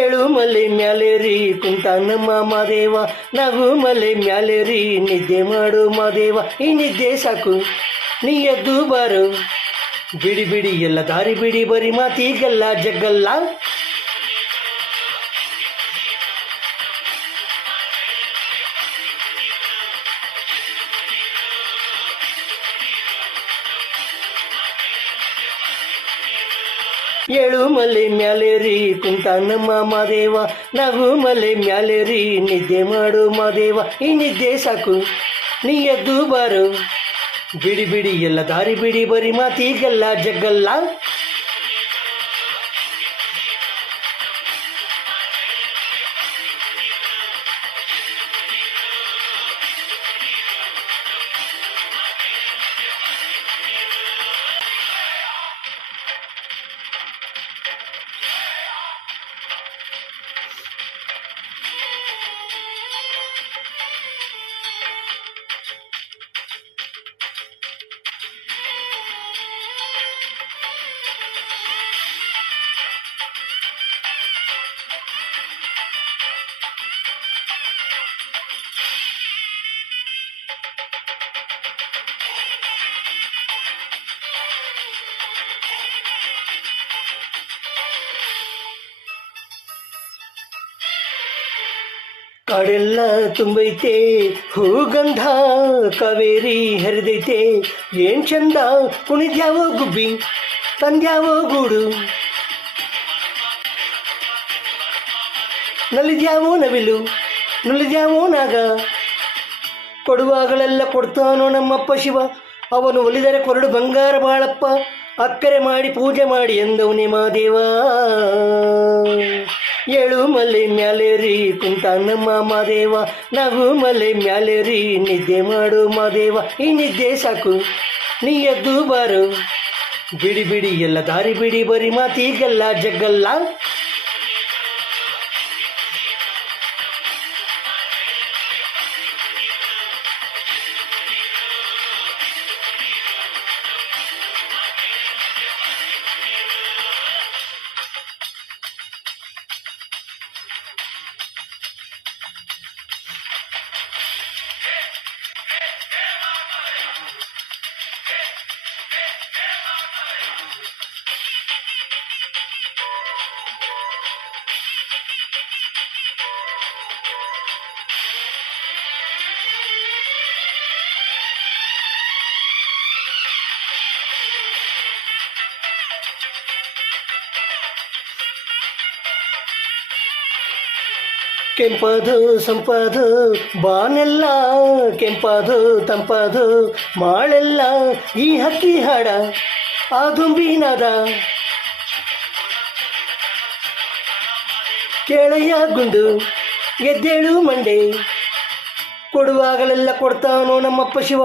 ಏಳು ಮಲೆ ಮ್ಯಾಲೇರಿ ಕುಂತಾನ ಮಾದೇವ, ನಗು ಮಲೆ ಮ್ಯಾಲೇರಿ ನಿದ್ದೆ ಮಾಡು ಮಾದೇವ. ಈ ನಿದ್ದೆ ಸಾಕು ನೀ ಎದ್ದು ಬಾರು, ಬಿಡಿ ಬಿಡಿ ಎಲ್ಲ ದಾರಿ ಬಿಡಿ, ಬರಿ ಮಾತೀಗಲ್ಲ ಜಗ್ಗಲ್ಲ. ಏಳು ಮಲೆ ಮ್ಯಾಲೇರಿ ಕುಂತಾನ ಮಾದೇವ, ನಗು ಮಲೆ ಮ್ಯಾಲೇರಿ ನಿದ್ದೆ ಮಾಡು ಮಾದೇವ. ಈ ನಿದ್ದೆ ಸಾಕು ನೀ ಎದ್ದು ಬಾರು, ಬಿಡಿ ಬಿಡಿ ಎಲ್ಲ ದಾರಿ ಬಿಡಿ, ಬರಿ ಮಾತೀಗಲ್ಲ ಜಗ್ಗಲ್ಲ. ಕಾಡೆಲ್ಲ ತುಂಬೈತೆ ಹೂಗಂಧ, ಕಾವೇರಿ ಹರಿದೈತೆ ಏನ್ ಚಂದ. ಕುಣಿದ್ಯಾವೋ ಗುಬ್ಬಿ ತಂದ್ಯಾವೋ ಗೂಡು, ನಲಿದ್ಯಾವೋ ನವಿಲು ನುಲಿದ್ಯಾವೋ ನಾಗ. ಕೊಡುವಾಗಲೆಲ್ಲ ಕೊಡ್ತಾನೋ ನಮ್ಮಪ್ಪ ಶಿವ, ಅವನು ಒಲಿದರೆ ಕೊರಡು ಬಂಗಾರ ಬಾಳಪ್ಪ. ಅಕ್ಕರೆ ಮಾಡಿ ಪೂಜೆ ಮಾಡಿ ಎಂದವನೇ ಮಾದೇವ. ಏಳು ಮಲೆ ಮ್ಯಾಲೇರಿ ಕುಂತಾನ ಮಾದೇವ, ನಗು ಮಲೆ ಮ್ಯಾಲೇರಿ ನಿದ್ದೆ ಮಾಡು ಮಾದೇವ. ಈ ನಿದ್ದೆ ಸಾಕು ನೀ ಎದ್ದು ಬಾರು, ಬಿಡಿ ಬಿಡಿ ಎಲ್ಲ ದಾರಿ ಬಿಡಿ, ಬರಿ ಮಾತೀಗಲ್ಲ ಜಗ್ಗಲ್ಲ. ಕೆಂಪದು ಸಂಪದು ಬಾನೆಲ್ಲ, ಕೆಂಪದು ತಂಪದು ಮಾಳೆಲ್ಲ. ಈ ಹಕ್ಕಿ ಹಾಡ ಆ ದುಂಬಿನಾದ, ಕೇಳಯ್ಯ ಗುಂಡು ಎದ್ದೇಳು ಮಂಡೆ. ಕೊಡುವಾಗಲೆಲ್ಲ ಕೊಡ್ತಾನೋ ನಮ್ಮಪ್ಪ ಶಿವ,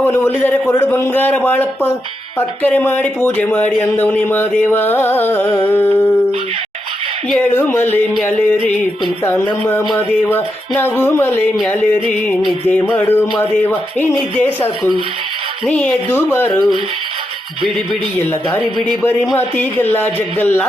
ಅವನು ಒಲಿದರೆ ಕೊರಡು ಬಂಗಾರ ಬಾಳಪ್ಪ. ಅಕ್ಕರೆ ಮಾಡಿ ಪೂಜೆ ಮಾಡಿ ಅಂದವನೇ ಮಾದೇವ. ಏಳು ಮಲೆ ಮ್ಯಾಲೇರಿ ಕುಂತಾನ ಮಾದೇವ, ನಗು ಮಲೆ ಮ್ಯಾಲೇರಿ ನಿದ್ದೆ ಮಾಡು ಮಾದೇವ. ಈ ನಿದ್ದೆ ಸಾಕು ನೀ ಎದ್ದು ಬಾರು, ಬಿಡಿ ಬಿಡಿ ಎಲ್ಲ ದಾರಿ ಬಿಡಿ, ಬರಿ ಮಾತೀಗಲ್ಲ ಜಗ್ಗಲ್ಲ.